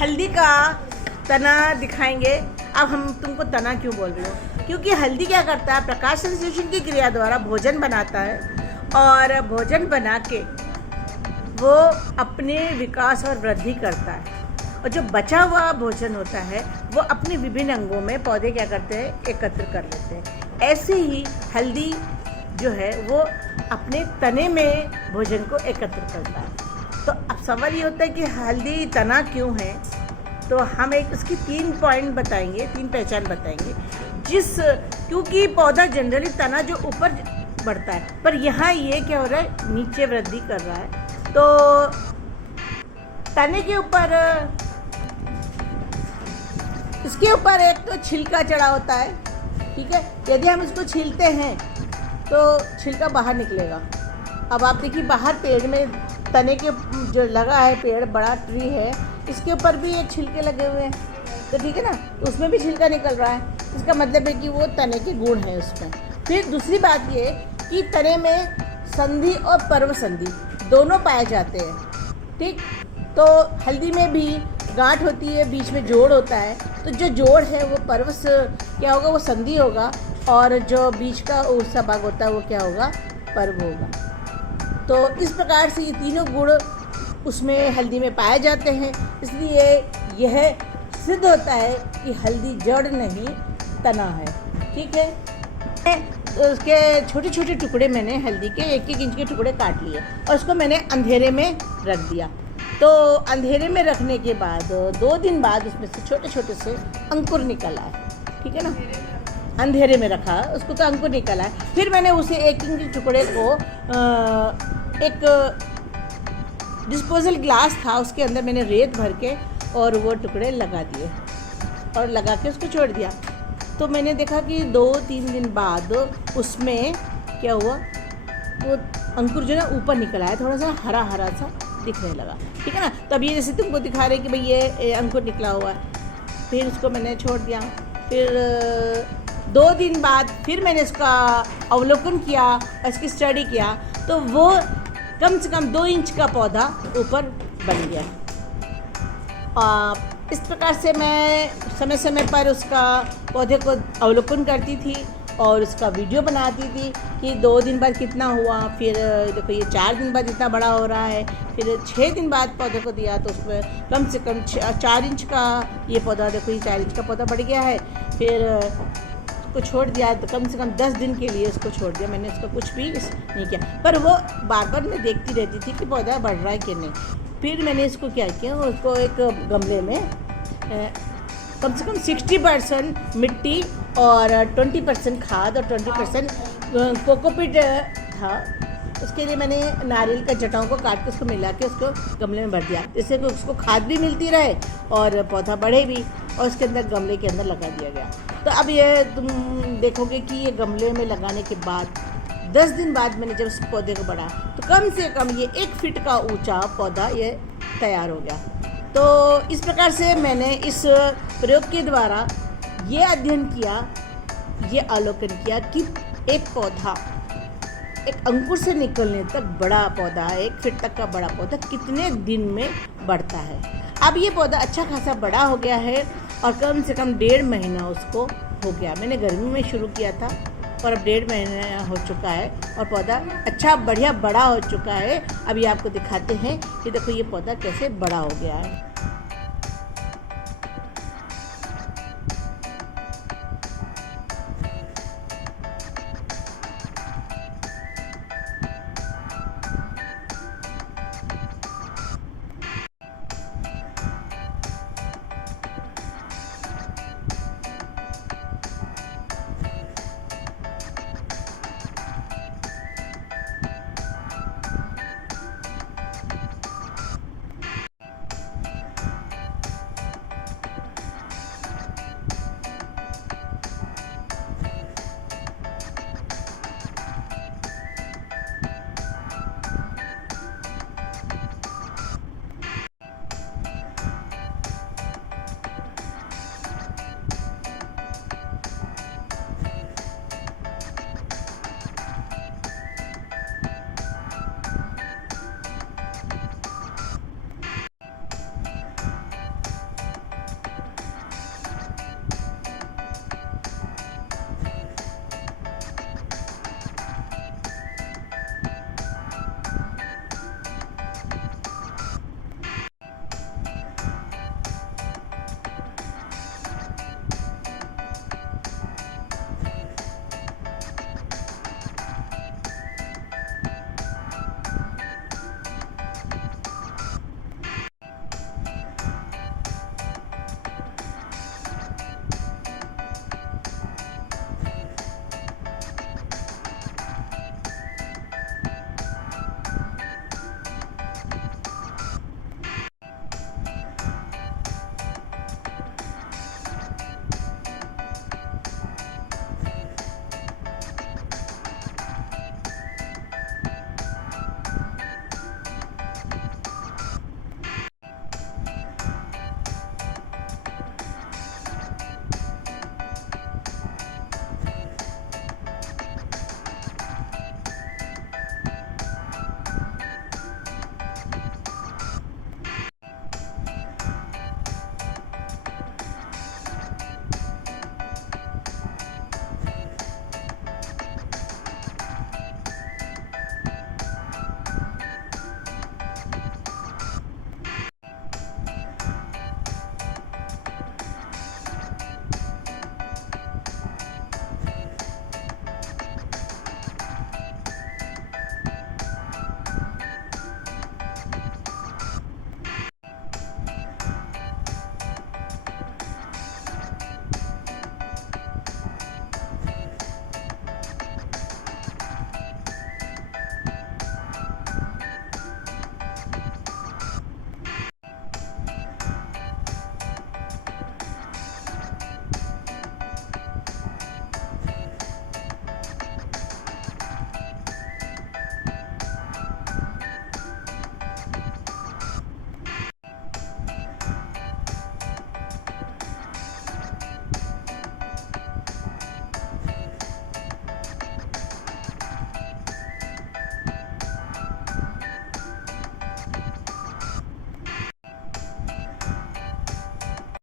हल्दी का तना दिखाएंगे। अब हम तुमको तना क्यों बोल रहे हो, क्योंकि हल्दी क्या करता है, प्रकाश संश्लेषण की क्रिया द्वारा भोजन बनाता है और भोजन बना के वो अपने विकास और वृद्धि करता है, और जो बचा हुआ भोजन होता है वो अपने विभिन्न अंगों में पौधे क्या करते हैं, एकत्र कर लेते हैं। ऐसे ही हल्दी जो है वो अपने तने में भोजन को एकत्र करता है। तो अब सवाल ये होता है कि हल्दी तना क्यों है, तो हम एक उसकी 3 पॉइंट बताएंगे, 3 पहचान बताएंगे। क्योंकि पौधा जनरली तना जो ऊपर बढ़ता है, पर यहाँ ये क्या हो रहा है, नीचे वृद्धि कर रहा है। तो तने के ऊपर, इसके ऊपर एक तो छिलका चढ़ा होता है, ठीक है। यदि हम इसको छीलते हैं तो छिलका बाहर निकलेगा। अब आप देखिए बाहर पेड़ में तने के जो लगा है, पेड़ बड़ा ट्री है, इसके ऊपर भी एक छिलके लगे हुए हैं, तो ठीक है ना, उसमें भी छिलका निकल रहा है। इसका मतलब है कि वो तने के गुण है उसमें। फिर दूसरी बात ये कि तने में संधि और पर्व संधि दोनों पाए जाते हैं, ठीक। तो हल्दी में भी गांठ होती है, बीच में जोड़ होता है, तो जो जोड़ है वो पर्व क्या होगा, वो संधि होगा, और जो बीच का ऊर्सा भाग होता है वो क्या होगा, पर्व होगा। तो इस प्रकार से ये तीनों गुण उसमें हल्दी में पाए जाते हैं, इसलिए यह सिद्ध होता है कि हल्दी जड़ नहीं तना है, ठीक है। उसके छोटे छोटे टुकड़े मैंने हल्दी के 1-1 इंच के टुकड़े काट लिए और उसको मैंने अंधेरे में रख दिया। तो अंधेरे में रखने के बाद 2 दिन बाद उसमें से छोटे छोटे से अंकुर निकल आए, ठीक है ना। अंधेरे में रखा उसको तो अंकुर निकल आए। फिर मैंने उसे 1 इंच के टुकड़े को एक डिस्पोजल ग्लास था, उसके अंदर मैंने रेत भर के और वो टुकड़े लगा दिए और लगा के उसको छोड़ दिया। तो मैंने देखा कि 2-3 दिन बाद उसमें क्या हुआ, वो अंकुर जो है ऊपर निकल आया, थोड़ा सा हरा हरा सा दिखने लगा, ठीक है ना। तब ये जैसे तुमको दिखा रहे कि भाई ये अंकुर निकला हुआ है। फिर उसको मैंने छोड़ दिया। फिर 2 दिन बाद फिर मैंने इसका अवलोकन किया, इसकी स्टडी किया, तो वो कम से कम 2 इंच का पौधा ऊपर बन गया। इस प्रकार से मैं समय समय पर उसका पौधे को अवलोकन करती थी और उसका वीडियो बनाती थी कि 2 दिन बाद कितना हुआ। फिर देखो ये 4 दिन बाद इतना बड़ा हो रहा है। फिर 6 दिन बाद पौधे को दिया तो उसमें कम से कम 4 इंच का ये पौधा, देखो ये 4 इंच का पौधा बढ़ गया है। फिर उसको छोड़ दिया तो कम से कम 10 दिन के लिए उसको छोड़ दिया, मैंने उसको कुछ भी नहीं किया, पर वो बार बार मैं देखती रहती थी कि पौधा बढ़ रहा है कि नहीं। फिर मैंने इसको क्या किया, उसको एक गमले में कम से कम 60% मिट्टी और 20% खाद और 20% कोकोपीट था। उसके लिए मैंने नारियल का जटाओं को काट के उसको मिला के उसको गमले में भर दिया, जिससे कि उसको खाद भी मिलती रहे और पौधा बढ़े भी, और उसके अंदर गमले के अंदर लगा दिया गया। तो अब ये तुम देखोगे कि ये गमले में लगाने के बाद 10 दिन बाद मैंने जब उस पौधे को बढ़ा तो कम से कम ये 1 फीट का ऊंचा पौधा ये तैयार हो गया। तो इस प्रकार से मैंने इस प्रयोग के द्वारा ये अध्ययन किया, ये अवलोकन किया कि एक पौधा एक अंकुर से निकलने तक बड़ा पौधा, 1 फीट तक का बड़ा पौधा कितने दिन में बढ़ता है। अब ये पौधा अच्छा खासा बड़ा हो गया है और कम से कम 1.5 महीना उसको हो गया। मैंने गर्मी में शुरू किया था और अब 1.5 महीना हो चुका है और पौधा अच्छा बढ़िया बड़ा हो चुका है। अभी आपको दिखाते हैं कि देखो ये पौधा कैसे बड़ा हो गया है।